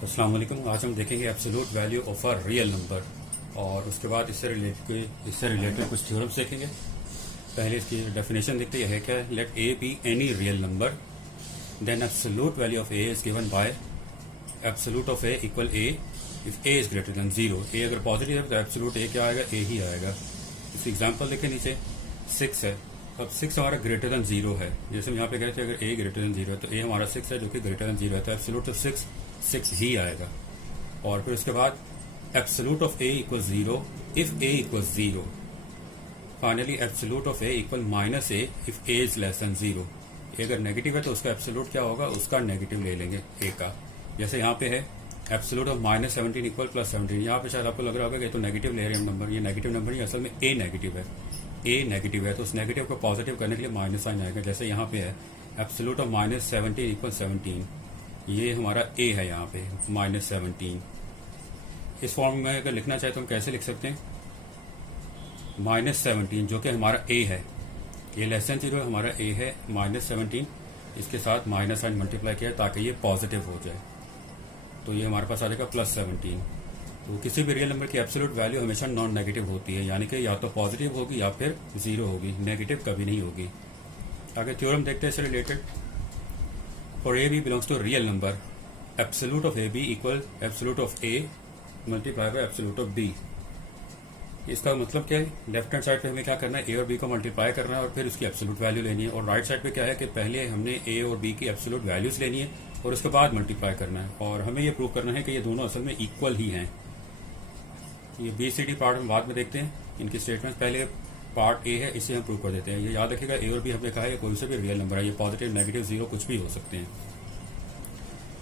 अस्सलाम वालेकुम। आज हम देखेंगे absolute value of a real number और उसके बाद इससे रिलेटेड कुछ थ्योरम्स देखेंगे। पहले इसकी डेफिनेशन देखते हैं क्या है। Let a be any real number then absolute value of a is given by absolute of a equal a if a is greater than zero. A अगर पॉजिटिव है तो एब्सोल्यूट ए क्या आएगा, ए ही आएगा। इस एग्जाम्पल देखें नीचे 6 है। अब 6 हमारा ग्रेटर देन जीरो है। जैसे हम यहाँ पे कह रहे थे अगर ए ग्रेटर देन जीरो है तो ए हमारा 6 है जो कि ग्रेटर देन जीरो है, तो एब्सोल्यूट ऑफ 6 ही आएगा। और फिर उसके बाद absolute of a equal zero if a equal zero. Finally absolute of a equal minus a if a is less than zero. A अगर नेगेटिव है तो उसका एब्सोल्यूट क्या होगा, उसका नेगेटिव ले लेंगे ए का। जैसे यहाँ पे है एब्सोल्यूट ऑफ -17 इक्वल +17। यहाँ पे शायद आपको लग रहा होगा कि तो नेगेटिव ले रहे हैं नंबर, ये नेगेटिव नंबर नहीं, असल में ए नेगेटिव है। ए नेगेटिव है तो उस नेगेटिव को पॉजिटिव करने के लिए माइनस साइन आएगा। जैसे यहाँ पे है एब्सोल्यूट ऑफ -17 इक्वल 17, ये हमारा ए है यहाँ पे -17। इस फॉर्म में अगर लिखना चाहे तो हम कैसे लिख सकते हैं, -17 जो कि हमारा ए है, ये लेस देन जीरो हमारा ए है, -17 इसके साथ माइनस साइन मल्टीप्लाई किया ताकि ये पॉजिटिव हो जाए, तो ये हमारे पास आ जाएगा +17। तो किसी भी रियल नंबर की एब्सोल्यूट वैल्यू हमेशा नॉन नेगेटिव होती है, यानी कि या तो पॉजिटिव होगी या फिर जीरो होगी, नेगेटिव कभी नहीं होगी। आगे थ्योरम देखते हैं इससे related. For a b belongs to real number, absolute of a b equal absolute of a multiply by absolute of b. इसका मतलब क्या है, लेफ्ट हैंड साइड पे हमें क्या करना है, ए और बी को मल्टीप्लाई करना है और फिर उसकी एब्सोल्यूट वैल्यू लेनी है। और राइट साइड पे क्या है कि पहले हमने ए और बी की एब्सोल्यूट वैल्यूज लेनी है और उसके बाद मल्टीप्लाई करना है। और हमें ये प्रूव करना है कि ये दोनों असल में इक्वल ही हैं। ये बी सी डी पार्ट हम बाद में देखते हैं, इनकी स्टेटमेंट। पहले पार्ट ए है, इसे हम प्रूव कर देते हैं। ये याद रखिएगा, ए और बी हमने कहा है कोई से भी रियल नंबर है, ये पॉजिटिव नेगेटिव जीरो कुछ भी हो सकते हैं।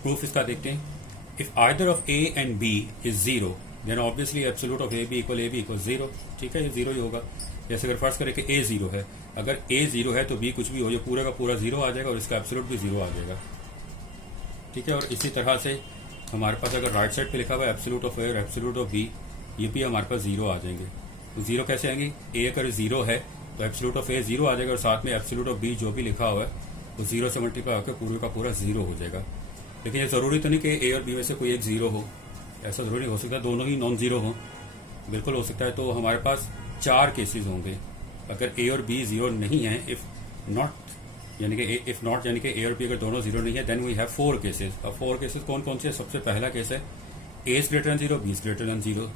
प्रूफ इसका देखते हैं। If either of a and b is zero then obviously absolute of a b equal zero. ठीक है, ये जीरो ही होगा। जैसे अगर फर्ज करें कि ए जीरो है, अगर ए जीरो है तो बी कुछ भी हो, ये पूरा का पूरा जीरो आ जाएगा और इसका एब्सोल्यूट भी जीरो आ जाएगा। ठीक है, और इसी तरह से हमारे पास अगर राइट साइड पे लिखा हुआ है एब्सोल्यूट ऑफ ए और एब्सोल्यूट ऑफ बी, ये भी हमारे पास जीरो आ जाएंगे। तो जीरो कैसे आएंगे, ए अगर जीरो है तो एब्सोल्यूट ऑफ ए जीरो आ जाएगा और साथ में एब्सोल्यूट ऑफ बी जो भी लिखा हुआ है वो जीरो से मल्टीप्लाई होकर पूरे का पूरा जीरो हो जाएगा। लेकिन ये जरूरी तो नहीं कि ए और बी में से कोई एक जीरो हो, ऐसा जरूरी नहीं, हो सकता है दोनों ही नॉन जीरो हो, बिल्कुल हो सकता है। तो हमारे पास 4 केसेस होंगे अगर ए और बी जीरो नहीं है। इफ नॉट यानी कि ए और बी अगर दोनों जीरो नहीं है देन वी हैव 4 केसेस। अब 4 केसेस कौन कौन से है, सबसे पहला केस है a is greater than zero, b is greater than zero.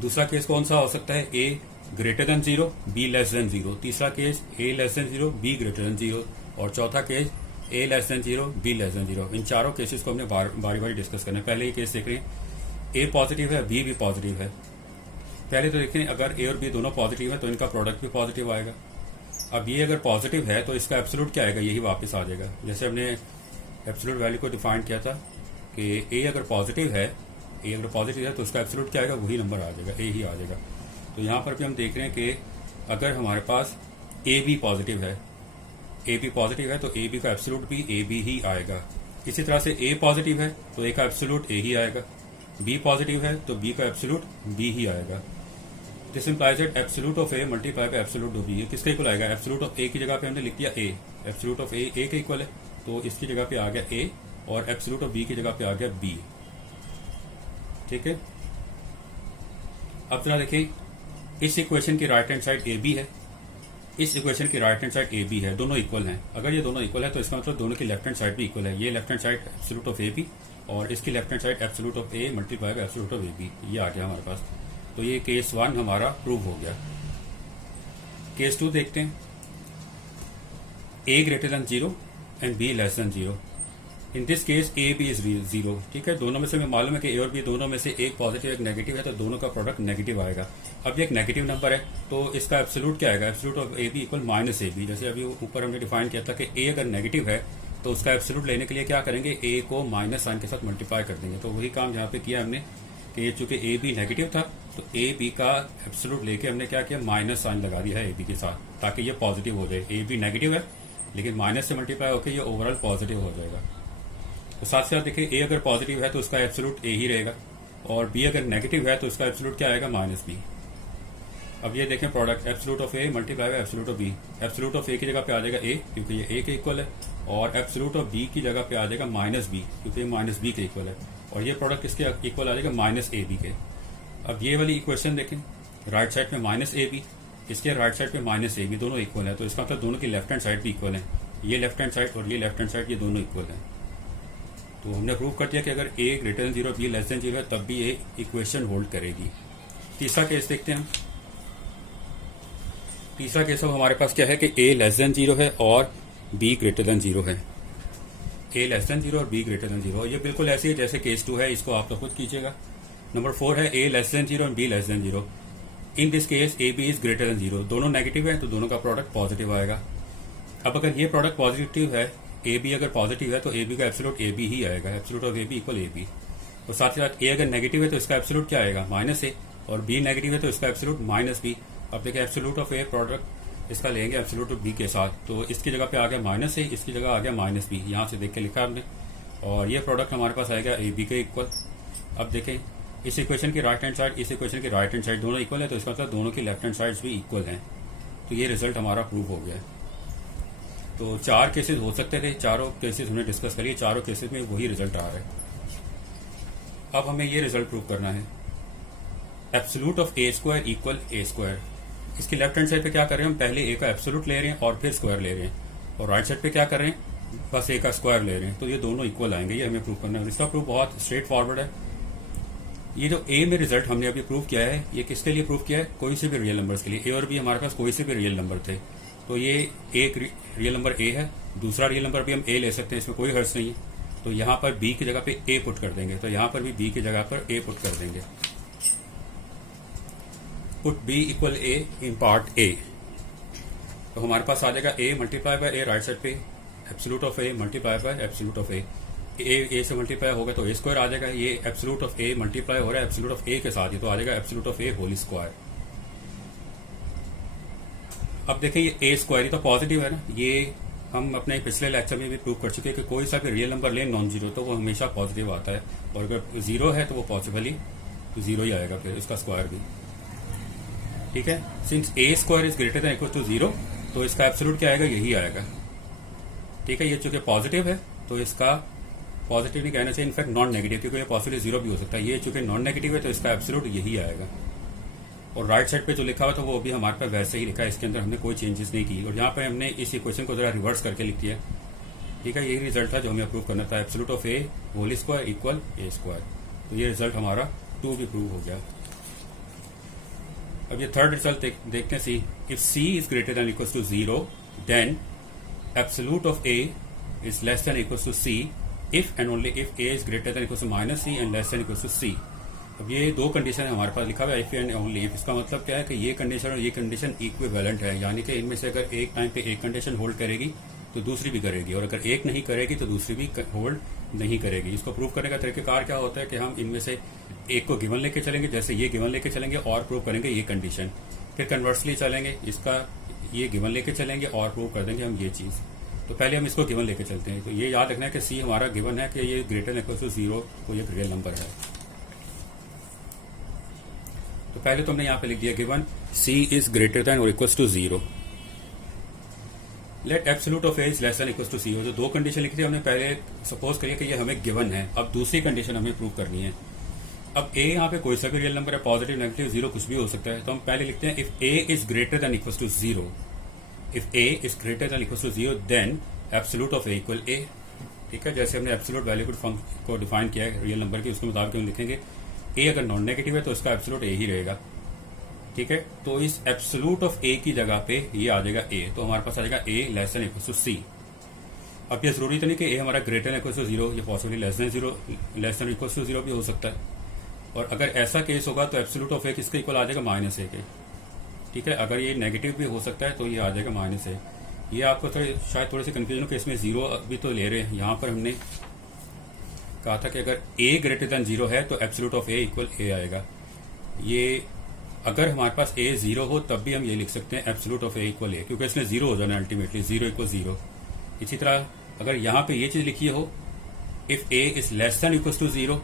दूसरा केस कौन सा हो सकता है, a greater than zero, b less than zero. तीसरा case a less than zero, b greater than zero. और चौथा case a less than zero, b less than zero. इन चारों केसेस को हमने बारी बारी डिस्कस करना है। पहले ये केस देख रहे हैं, ए पॉजिटिव है, बी भी पॉजिटिव है। पहले तो देखें अगर ए और बी दोनों पॉजिटिव है तो इनका प्रोडक्ट भी पॉजिटिव आएगा। अब ये अगर पॉजिटिव है तो इसका एब्सोल्यूट क्या आएगा, यही वापस आ जाएगा। जैसे हमने एब्सोल्यूट वैल्यू को डिफाइन किया था कि ए अगर पॉजिटिव है तो उसका एब्सोल्यूट क्या आएगा, वही नंबर आ जाएगा, ए ही आ जाएगा। तो यहाँ पर भी हम देख रहे हैं कि अगर हमारे पास ए बी पॉजिटिव है तो ए बी का एब्सोल्यूट भी ए बी ही आएगा। इसी तरह से ए पॉजिटिव है तो ए का एब्सोल्यूट ए ही आएगा, बी पॉजिटिव है तो बी का एब्सोल्यूट बी ही आएगा। This implies that absolute of a multiply by absolute of b. किसके इक्वल आएगा, एब्सोल्यूट ऑफ ए की जगह पे हमने लिख दिया ए, एब्सोल्यूट ऑफ ए के इक्वल है तो इसकी जगह पे आ गया ए और एब्सोल्यूट ऑफ बी की जगह पे आ गया बी। ठीक है, अब जरा देखिए, इस इक्वेशन की right hand side a b है, इस इक्वेशन की right hand side a b है, दोनों इक्वल हैं। अगर ये दोनों इक्वल है तो इसका मतलब दोनों की लेफ्ट हैंड साइड भी इक्वल है। ये left hand side absolute of a b और इसकी left hand side absolute of a multiply by absolute of a b, ये आ गया हमारे पास। तो ये केस 1 हमारा प्रूव हो गया। केस 2 देखते हैं। A greater than zero and b less than zero. In this case a b is zero. ठीक है, दोनों में से हमें मालूम है कि ए और बी दोनों में से एक पॉजिटिव एक नेगेटिव है तो दोनों का प्रोडक्ट नेगेटिव आएगा। अब ये एक नेगेटिव नंबर है तो इसका एब्सोल्यूट क्या आएगा, absolute of a b equal minus a b. जैसे अभी ऊपर हमने डिफाइन किया था कि ए अगर नेगेटिव है तो उसका एब्सोल्यूट लेने के लिए क्या करेंगे, ए को माइनस साइन के साथ मल्टीप्लाई कर देंगे। तो वही काम यहाँ पे किया हमने कि चूंकि ए बी नेगेटिव था तो ए बी का एब्सोल्यूट लेके हमने क्या किया, माइनस साइन लगा दिया है ए बी के साथ ताकि ये पॉजिटिव हो जाए। ए बी नेगेटिव है लेकिन माइनस से मल्टीप्लाई होकर ये ओवरऑल पॉजिटिव हो जाएगा। तो साथ साथ देखिए, ए अगर पॉजिटिव है तो उसका एब्सोल्यूट ए ही रहेगा और बी अगर नेगेटिव है तो उसका एब्सोल्यूट क्या आएगा, माइनस बी। अब ये देखें product absolute of a multiply by absolute of b. Absolute of a की जगह पे आ जाएगा ए क्योंकि ये ए के इक्वल है और एब्सोल्यूट ऑफ बी की जगह पे आ जाएगा माइनस बी, क्योंकि माइनस बी के इक्वल है, और ये प्रोडक्ट किसके इक्वल आ जाएगा माइनस ए बी के। अब ये वाली इक्वेशन देखें, राइट साइड पे माइनस ए बी, इसके राइट साइड पे माइनस ए बी, दोनों इक्वल है, तो इसका मतलब दोनों की लेफ्ट हैंड साइड भी इक्वल है। ये लेफ्ट हैंड साइड और ये लेफ्ट हैंड साइड ये दोनों इक्वल है। तो हमने प्रूव कर दिया कि अगर a greater than zero b less than zero है तब भी ये इक्वेशन होल्ड करेगी। तीसरा केस देखते हैं हम। तीसरा केस अब हमारे पास क्या है कि ए लेस देन जीरो है और बी ग्रेटर देन जीरो है। ए लेस देन जीरो और बी ग्रेटर देन जीरो, ये बिल्कुल ऐसी है जैसे केस 2 है, इसको आप तो खुद कीजिएगा। नंबर 4 है ए लेस देन जीरो और b less than zero. In this case a b is greater than zero, दोनों नेगेटिव है तो दोनों का प्रोडक्ट पॉजिटिव आएगा। अब अगर ये प्रोडक्ट पॉजिटिव है, ए बी अगर पॉजिटिव है तो ए बी का एब्सोल्यूट ए बी ही आएगा, absolute of a b equal a b. और साथ ही साथ ए अगर नेगेटिव है तो इसका एब्सोल्यूट क्या आएगा माइनस ए, और बी नेगेटिव है तो इसका एब्सोल्यूट माइनस बी। अब देखिए एब्सोल्यूट ऑफ ए प्रोडक्ट इसका लेंगे एब्सोल्यूट ऑफ बी के साथ, तो इसकी जगह पे आ गया माइनस ए, इसकी जगह आ गया माइनस बी, यहाँ से देख के लिखा हमने, और ये प्रोडक्ट हमारे पास आएगा ए बी के इक्वल। अब देखें इस इक्वेशन की राइट हैंड साइड, इस इक्वेशन की राइट हैंड साइड दोनों इक्वल है, तो इसका मतलब दोनों की लेफ्ट हैंड साइड्स भी इक्वल हैं। तो ये रिजल्ट हमारा प्रूव हो गया। तो 4 केसेस हो सकते थे, चारों केसेस हमने डिस्कस करिए, चारों केसेस में वही रिजल्ट आ रहा है। अब हमें ये रिजल्ट प्रूव करना है, absolute of A square equal a square. इसकी लेफ्ट हैंड साइड पे क्या कर रहे हैं हम, पहले ए का एब्सोल्यूट ले रहे हैं और फिर स्क्वायर ले रहे हैं, और राइट साइड पे क्या कर रहे हैं, बस ए का स्क्वायर ले रहे हैं, तो ये दोनों इक्वल आएंगे। ये हमें प्रूव करना है। इसका प्रूफ बहुत स्ट्रेट फॉरवर्ड है। ये जो ए में रिजल्ट हमने अभी प्रूव किया है, ये किसके लिए प्रूव किया है, कोई से भी रियल नंबर्स के लिए। ए और बी हमारे पास कोई से भी रियल नंबर थे, तो ये एक रियल नंबर ए है, दूसरा रियल नंबर भी हम ए ले सकते हैं, इसमें कोई हर्ज नहीं है। तो यहाँ पर बी की जगह पे ए पुट कर देंगे, तो यहाँ पर भी बी की जगह पर ए पुट कर देंगे। Put b equal a in part a, तो हमारे पास आ जाएगा a multiply by a right side पे, absolute of a multiply by absolute of a. A से मल्टीप्लाई होगा तो ए स्क्वायर आ जाएगा, ये एब्सोल्यूट ऑफ ए मल्टीप्लाई हो रहा है एब्सोल्यूट ऑफ ए के साथ, ही तो आ जाएगा absolute of a whole square. अब देखिए ये ए स्क्वायर ही तो पॉजिटिव है ना, ये हम अपने पिछले लेक्चर में भी प्रूव कर चुके हैं कि कोई सा भी रियल नंबर लें नॉन जीरो तो वो हमेशा पॉजिटिव आता है, और अगर जीरो है तो वो पॉसिबली जीरो ही आएगा, फिर उसका स्क्वायर भी। ठीक है, since a square is greater than equal to zero, तो इसका एब्सोल्यूट क्या आएगा, यही आएगा। ठीक है, ये चूंकि पॉजिटिव है तो इसका पॉजिटिव नहीं कहना चाहिए, इनफैक्ट नॉन नेगेटिव, क्योंकि ये पॉसिबली जीरो भी हो सकता है। ये चूंकि नॉन नेगेटिव है तो इसका एब्सोल्यूट यही आएगा। और राइट साइड पे जो लिखा हुआ था वो भी हमारे पास वैसे ही लिखा है, इसके अंदर हमने कोई चेंजेस नहीं की, और यहाँ पे हमने इस इक्वेशन को जरा रिवर्स करके लिख दिया। ठीक है, यही रिजल्ट था जो हमें अप्रूव करना था, absolute of a whole square equal a square. तो ये रिजल्ट हमारा 2 भी प्रूव हो गया। अब ये थर्ड रिजल्ट देखते हैं, see if c is greater than equal to zero then absolute of a is less than equal to c if and only if a is greater than equal to minus c and less than equal to c. अब ये 2 condition है हमारे पास लिखा हुआ है, if and only if. इसका मतलब क्या है कि ये कंडीशन और ये कंडीशन इक्विवेलेंट है, यानी कि इनमें से अगर एक टाइम पे एक कंडीशन होल्ड करेगी तो दूसरी भी करेगी, और अगर एक नहीं करेगी तो दूसरी भी होल्ड नहीं करेगी। इसको प्रूव करने का तरीकेकार क्या होता है कि हम इनमें से एक को गिवन लेके चलेंगे, जैसे ये गिवन लेके चलेंगे और प्रूव करेंगे ये कंडीशन, फिर कन्वर्सली चलेंगे, इसका ये गिवन लेके चलेंगे और प्रूव कर देंगे हम ये चीज। तो पहले हम इसको गिवन लेके चलते हैं। तो ये याद रखना है कि सी हमारा गिवन है कि ये greater than equal to zero कोई एक रियल नंबर है। तो पहले तो हमने यहाँ पे लिख दिया given c is greater than और equal to zero, let absolute of a is less than equal to zero. जो 2 कंडीशन लिखी थी हमने पहले सपोज करिए कि ये हमें गिवन है, अब दूसरी कंडीशन हमें प्रूव करनी है। अब ए यहाँ पे कोई सा भी रियल नंबर है, पॉजिटिव नेगेटिव जीरो कुछ भी हो सकता है, तो हम पहले लिखते हैं if a is greater than equal to zero, if a is greater than equal to zero then absolute of a equal a. ठीक है, जैसे हमने एब्सोल्यूट वैल्यू को डिफाइन किया है रियल नंबर की, उसके मुताबिक हम लिखेंगे ए अगर नॉन नेगेटिव है तो इसका एब्सोल्यूट ए ही रहेगा। ठीक है, तो इस एब्सोल्यूट ऑफ ए की जगह पे ये आ जाएगा ए, तो हमारे पास आ जाएगा a less than equal to c. अब ये जरूरी तो नहीं कि ए हमारा greater than equal to zero, ये possibly less than zero, less than equal to zero भी हो सकता है। और अगर ऐसा केस होगा तो एब्सोल्यूट ऑफ ए किसके इक्वल आ जाएगा, माइनस ए के। ठीक है, अगर ये नेगेटिव भी हो सकता है तो ये आ जाएगा माइनस ए। ये आपको शायद थोड़ी सी कंफ्यूजन हो कि इसमें जीरो भी तो ले रहे हैं, यहाँ पर हमने कहा था कि अगर ए ग्रेटर देन जीरो है तो एब्सोल्यूट ऑफ ए इक्वल ए आएगा। ये अगर हमारे पास ए जीरो हो तब भी हम ये लिख सकते हैं एब्सोल्यूट ऑफ ए इक्वल ए, क्योंकि इसमें जीरो हो जाना है अल्टीमेटली, जीरो इक्वल जीरो। इसी तरह अगर यहाँ पे ये चीज लिखी हो if a is less than equal to zero,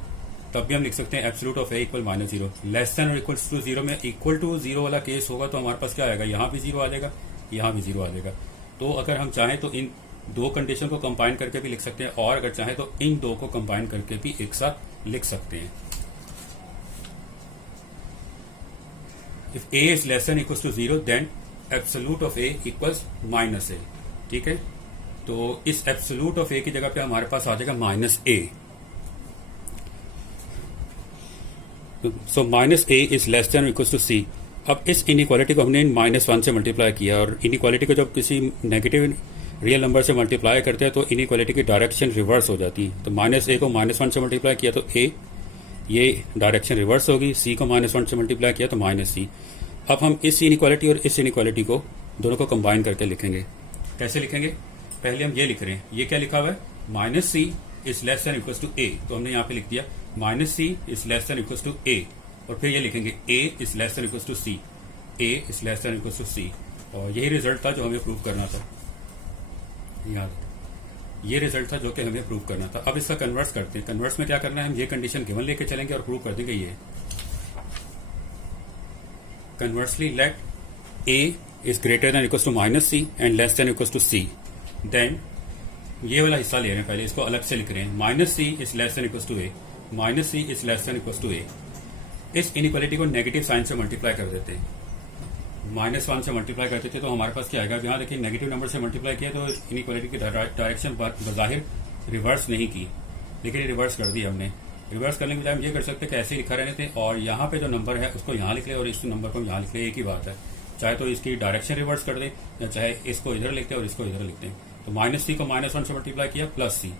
तब भी हम लिख सकते हैं absolute of a equal minus zero. Less than और इक्वल टू जीरो में इक्वल टू जीरो वाला केस होगा तो हमारे पास क्या आएगा, यहाँ भी जीरो आ जाएगा, यहाँ भी जीरो आ जाएगा। तो अगर हम चाहें तो इन दो कंडीशन को कंबाइन करके भी लिख सकते हैं, और अगर चाहे तो इन दो को कंबाइन करके भी एक साथ लिख सकते हैं। If a is less than equal to 0 then absolute of a equals minus a। ठीक है, तो इस एब्सोल्यूट ऑफ a की जगह पे हमारे पास आ जाएगा minus a। So minus a is less than equal to c। अब इस इनइक्वालिटी को हमने -1 से मल्टीप्लाई किया, और इनइक्वालिटी को जब किसी नेगेटिव रियल नंबर से मल्टीप्लाई करते हैं तो इनइक्वालिटी की डायरेक्शन रिवर्स हो जाती है। तो -a को -1 से मल्टीप्लाई किया तो a, ये डायरेक्शन रिवर्स होगी। c को -1 से मल्टीप्लाई किया तो -c। अब हम इस इनइक्वालिटी और इस इनइक्वालिटी को दोनों को कंबाइन करके लिखेंगे। कैसे लिखेंगे? पहले हम ये लिख रहे हैं, ये क्या लिखा हुआ है, -c is less than equal to a। तो हमने यहाँ पे लिख दिया -c is less than equal to a, और फिर ये लिखेंगे a is less than equal to c, a is less than equal to c। और यही रिजल्ट था जो हमें प्रूव करना था। याद, ये रिजल्ट था जो कि हमें प्रूव करना था। अब इसका कन्वर्स करते हैं। कन्वर्स में क्या करना है, हम ये कंडीशन गिवन लेके चलेंगे और प्रूव कर देंगे ये। Conversely let a is greater than equal to -c and less than equal to c। Then ये वाला हिस्सा ले रहे हैं, पहले इसको अलग से लिख रहे हैं। -c is less than equal to a, -c is less than equal to a। इस इनइक्वालिटी को नेगेटिव साइन से मल्टीप्लाई कर देते हैं। -1 से मल्टीप्लाई करते थे तो हमारे पास क्या आएगा, यहाँ देखिए नेगेटिव नंबर से मल्टीप्लाई किया तो इनइक्वालिटी की डायरेक्शन बजाहिर रिवर्स नहीं की, लेकिन रिवर्स कर दी हमने। रिवर्स करने के बजाय हम ये कर सकते कि ऐसे ही लिखा रहने थे, और यहाँ पे जो नंबर है उसको यहाँ लिख ले और इस नंबर को यहाँ लिख ले, एक ही बात है। चाहे तो इसकी डायरेक्शन रिवर्स कर दें, या चाहे इसको इधर लिखते हैं और इसको इधर लिखते हैं। तो -c को -1 से मल्टीप्लाई किया प्लस c,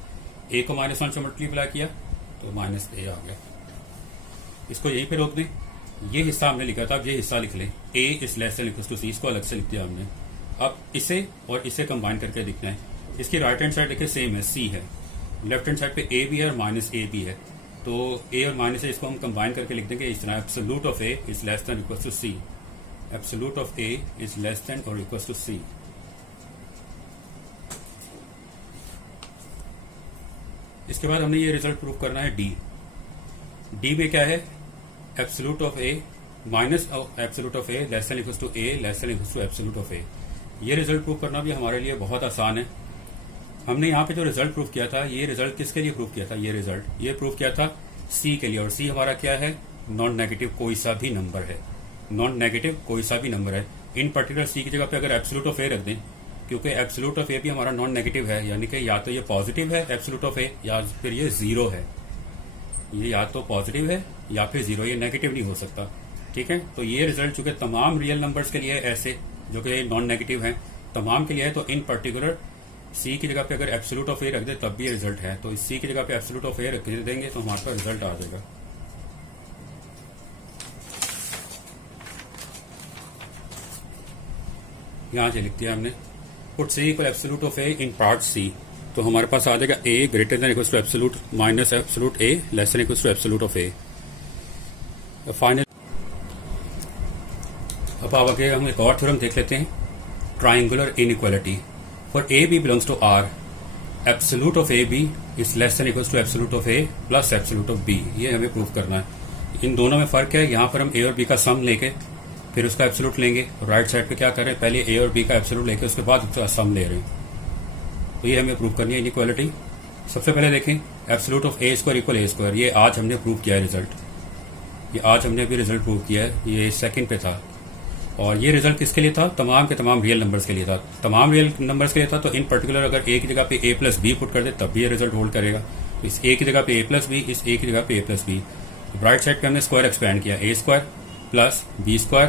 a को -1 से मल्टीप्लाई किया तो -a आ गया। इसको यहीं पे रोक दें। ये हिस्सा हमने लिखा था, अब ये हिस्सा लिख लें, a is less than equal to c, इसको अलग से लिख दिया हमने। अब इसे और इसे कंबाइन करके लिखना है। इसकी राइट हैंड साइड देखिए सेम है, c है, लेफ्ट हैंड साइड पे a भी है और -a भी है। तो a और -a इसको हम कंबाइन करके लिख देंगे इस तरह, absolute of a is less than equal to c, absolute of a is less than और इक्वल टू c। इसके बाद हमने ये रिजल्ट प्रूव करना है d में क्या है, absolute of a minus absolute of a less than equal to a less than equal to absolute of a। ये रिजल्ट प्रूव करना भी हमारे लिए बहुत आसान है। हमने यहाँ पे जो रिजल्ट प्रूव किया था, ये रिजल्ट किसके लिए प्रूव किया था, ये प्रूव किया था c के लिए, और c हमारा क्या है, नॉन नेगेटिव कोई सा भी नंबर है, नॉन नेगेटिव कोई सा भी नंबर है। इन पर्टिकुलर c की जगह पे अगर एब्सोल्यूट ऑफ a रख दें, क्योंकि एब्सोल्यूट ऑफ a भी हमारा नॉन नेगेटिव है, यानी कि या तो ये पॉजिटिव है एब्सोल्यूट ऑफ a, या फिर ये 0 है। ये या तो पॉजिटिव है या फिर 0, ये नेगेटिव नहीं हो सकता। ठीक है, तो ये रिजल्ट चूंकि तमाम रियल नंबर्स के लिए ऐसे जो कि नॉन नेगेटिव हैं तमाम के लिए है, तो इन पर्टिकुलर c की जगह पे अगर एब्सोल्यूट ऑफ a रख दे तब भी ये रिजल्ट है। तो इस c की जगह पे एब्सोल्यूट ऑफ a रख देंगे तो हमारे पास रिजल्ट आ जाएगा। यहां से लिख दिया हमने, put c equal absolute of a in part c। तो हमारे पास आ जाएगा a greater than equal to absolute minus absolute a less than equal to absolute of a। Final अब आगे हम एक और थ्योरम देख लेते हैं, triangular inequality. For a b belongs to r, absolute of a b is less than equal to absolute of a plus absolute of b। ये हमें प्रूव करना है। इन दोनों में फर्क है, यहाँ पर हम a और b का सम लेके फिर उसका एब्सोल्यूट लेंगे, और राइट साइड पे क्या कर रहे हैं, पहले a और b का एब्सोल्यूट लेके उसके बाद उसका सम ले रहे हैं। तो ये हमें प्रूव करनी है इनइक्वालिटी। सबसे पहले देखें, absolute of a square equal a square, ये आज हमने प्रूव किया है रिजल्ट, ये आज हमने भी रिजल्ट प्रूव किया है, ये सेकंड पे था। और ये रिजल्ट किसके लिए था, तमाम के तमाम रियल नंबर्स के लिए था, तमाम रियल नंबर्स के लिए था। तो इन पर्टिकुलर अगर a की जगह पे a प्लस बी पुट कर दे तब भी ये रिजल्ट होल्ड करेगा। इस a की जगह पे a प्लस बी, इस a की जगह पे a plus b. Right side पे हमने स्क्वायर एक्सपैंड किया, a square plus b square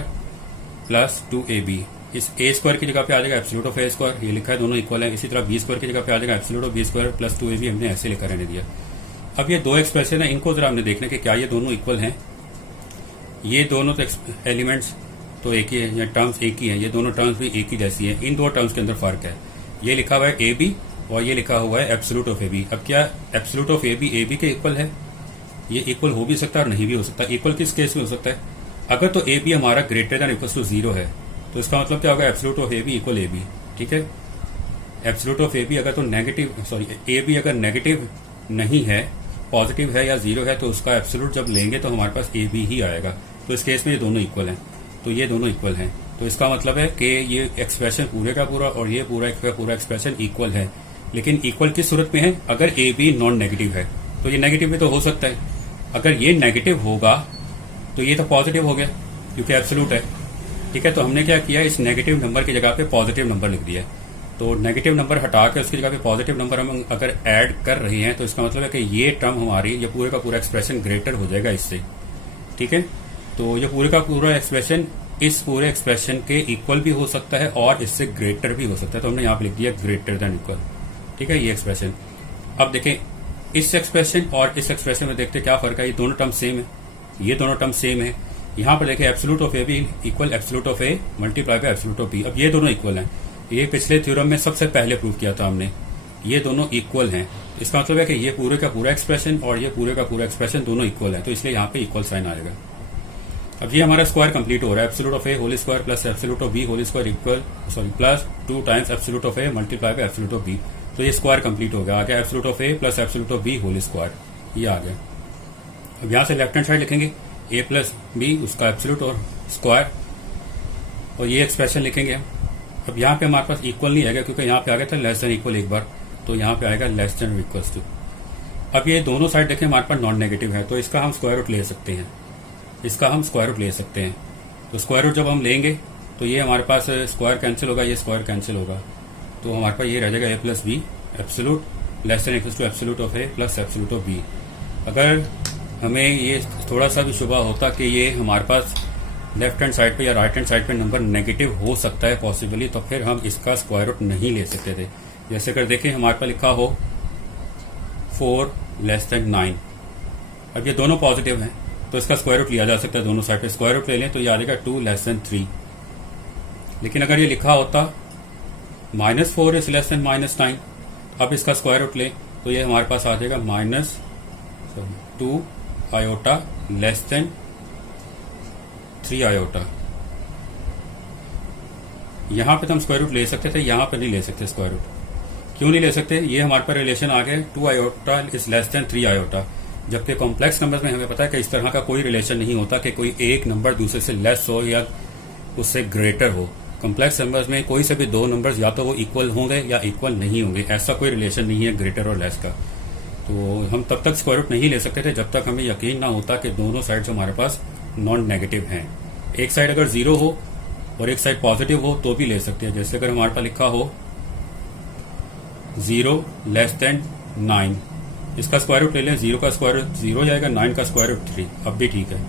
plus 2ab। इस a स्क्वायर की जगह पे आ जाएगा एब्सोल्यूट ऑफ a स्क्वायर, ये लिखा है दोनों इक्वल है। इसी तरह b स्क्वायर की जगह पे आ जाएगा absolute of b square plus 2ab, हमने ऐसे लिखा रहने दिया। अब ये दो एक्सप्रेशन है, इनको जरा हमने देखना कि क्या ये दोनों इक्वल हैं। ये दोनों तो एलिमेंट्स तो एक ही है, या टर्म्स एक ही है, ये दोनों टर्म्स भी एक ही जैसी है। इन दो टर्म्स के अंदर फर्क है, ये लिखा हुआ है ए बी और ये लिखा हुआ है एब्सोल्यूट ऑफ ए बी। अब क्या एब्सोल्यूट ऑफ ए बी के इक्वल है? ये इक्वल हो भी सकता है और नहीं भी हो सकता। इक्वल किस केस में हो सकता है? अगर तो ए बी हमारा ग्रेटर देन इक्वल टू 0 है तो इसका मतलब क्या होगा, absolute of a b equal a b. ठीक है, एब्सोल्यूट ऑफ ए बी अगर तो नेगेटिव, सॉरी ए बी अगर नेगेटिव नहीं है, पॉजिटिव है या 0 है, तो उसका एब्सोल्यूट जब लेंगे तो हमारे पास ए बी ही आएगा। तो इस केस में ये दोनों इक्वल हैं, तो ये दोनों इक्वल हैं। तो इसका मतलब है कि ये एक्सप्रेशन पूरे का पूरा और ये पूरा एक्सप्रेशन इक्वल है। लेकिन इक्वल किस सूरत में है, अगर ए बी नॉन नेगेटिव है। तो ये नेगेटिव भी तो हो सकता है, अगर ये नेगेटिव होगा तो ये तो पॉजिटिव हो गया क्योंकि एब्सोल्यूट है। ठीक है, तो हमने क्या किया, इस नेगेटिव नंबर की जगह पे पॉजिटिव नंबर लिख दिया। तो नेगेटिव नंबर हटा के उसकी जगह पे पॉजिटिव नंबर हम अगर ऐड कर रहे हैं तो इसका मतलब है कि ये टर्म हमारी, ये पूरे का पूरा एक्सप्रेशन ग्रेटर हो जाएगा इससे। ठीक है, तो ये पूरे का पूरा एक्सप्रेशन इस पूरे एक्सप्रेशन के इक्वल भी हो सकता है और इससे ग्रेटर भी हो सकता है। तो हमने यहाँ पे लिख दिया ग्रेटर देन इक्वल। ठीक है, ये एक्सप्रेशन। अब देखें इस एक्सप्रेशन और इस एक्सप्रेशन में देखते क्या फर्क है, ये दोनों टर्म सेम है, ये दोनों टर्म सेम है। यहाँ पर देखें एब्सोल्यूट ऑफ ए भी equal absolute of a multiply by absolute of b. अब ये दोनों इक्वल हैं, ये पिछले थ्योरम में सबसे पहले प्रूव किया था हमने, ये दोनों इक्वल हैं। इसका मतलब है कि ये पूरे का पूरा एक्सप्रेशन और ये पूरे का पूरा एक्सप्रेशन दोनों इक्वल है, तो इसलिए यहाँ पे इक्वल साइन आएगा। अब ये हमारा स्क्वायर कंप्लीट हो रहा है, absolute of a whole square plus absolute of b whole square equal plus 2 times absolute of a multiply by absolute of b. तो ये स्क्वायर कंप्लीट हो गया, आ गया absolute of a plus absolute of b whole square, ये आ गया। अब यहाँ से लेफ्ट हैंड साइड लिखेंगे ए प्लस बी, उसका एब्सोल्यूट और स्क्वायर, और ये एक्सप्रेशन लिखेंगे हम। अब यहाँ पे हमारे पास इक्वल नहीं आएगा क्योंकि यहाँ पे आ गया था लेस देन इक्वल एक बार, तो यहाँ पे आएगा लेस देन इक्वल्स टू। अब ये दोनों साइड देखें हमारे पास नॉन नेगेटिव है, तो इसका हम स्क्वायर रूट ले सकते हैं, इसका हम स्क्वायर रूट ले सकते हैं। तो स्क्वायर रूट जब हम लेंगे तो ये हमारे पास स्क्वायर कैंसिल होगा, ये स्क्वायर कैंसिल होगा, तो हमारे पास ये रह जाएगा a plus b absolute less than equals to absolute of a plus absolute of b. अगर हमें ये थोड़ा सा भी शुबा होता कि ये हमारे पास लेफ्ट हैंड साइड पे या राइट हैंड साइड पे नंबर नेगेटिव हो सकता है पॉसिबली, तो फिर हम इसका स्क्वायर रूट नहीं ले सकते थे। जैसे अगर देखें हमारे पास लिखा हो 4 लेस देन 9, अब ये दोनों पॉजिटिव हैं तो इसका स्क्वायर रूट लिया जा सकता है, दोनों साइड पे स्क्वायर रूट ले लें तो ये आ जाएगा 2 लेस देन 3। लेकिन अगर ये लिखा होता -4 इज लेस देन -9, अब इसका स्क्वायर रूट लें तो ये हमारे पास आ जाएगा -2 आयोटा लेस देन 3 आयोटा। यहां पे तो हम स्क्वायर रूट ले सकते थे, यहां पे नहीं ले सकते स्क्वायर रूट। क्यों नहीं ले सकते, ये हमारे पास रिलेशन आ गया 2 iota is less then 3 iota, जबकि कॉम्प्लेक्स नंबर्स में हमें पता है कि इस तरह का कोई रिलेशन नहीं होता कि कोई एक नंबर दूसरे से लेस हो या उससे ग्रेटर हो। कॉम्प्लेक्स नंबर्स में कोई से भी दो नंबर्स या तो वो इक्वल होंगे या इक्वल नहीं होंगे, ऐसा कोई रिलेशन नहीं है ग्रेटर और लेस का। तो हम तब तक स्क्वायर रूट नहीं ले सकते थे जब तक हमें यकीन ना होता कि दोनों साइड्स हमारे पास नॉन नेगेटिव हैं। एक साइड अगर 0 हो और एक साइड पॉजिटिव हो तो भी ले सकते हैं। जैसे अगर हमारे पास लिखा हो 0 लेस देन 9, इसका स्क्वायर रूट ले लें, 0 का स्क्वायर रूट 0 जाएगा, 9 का स्क्वायर रूट 3, अब भी ठीक है।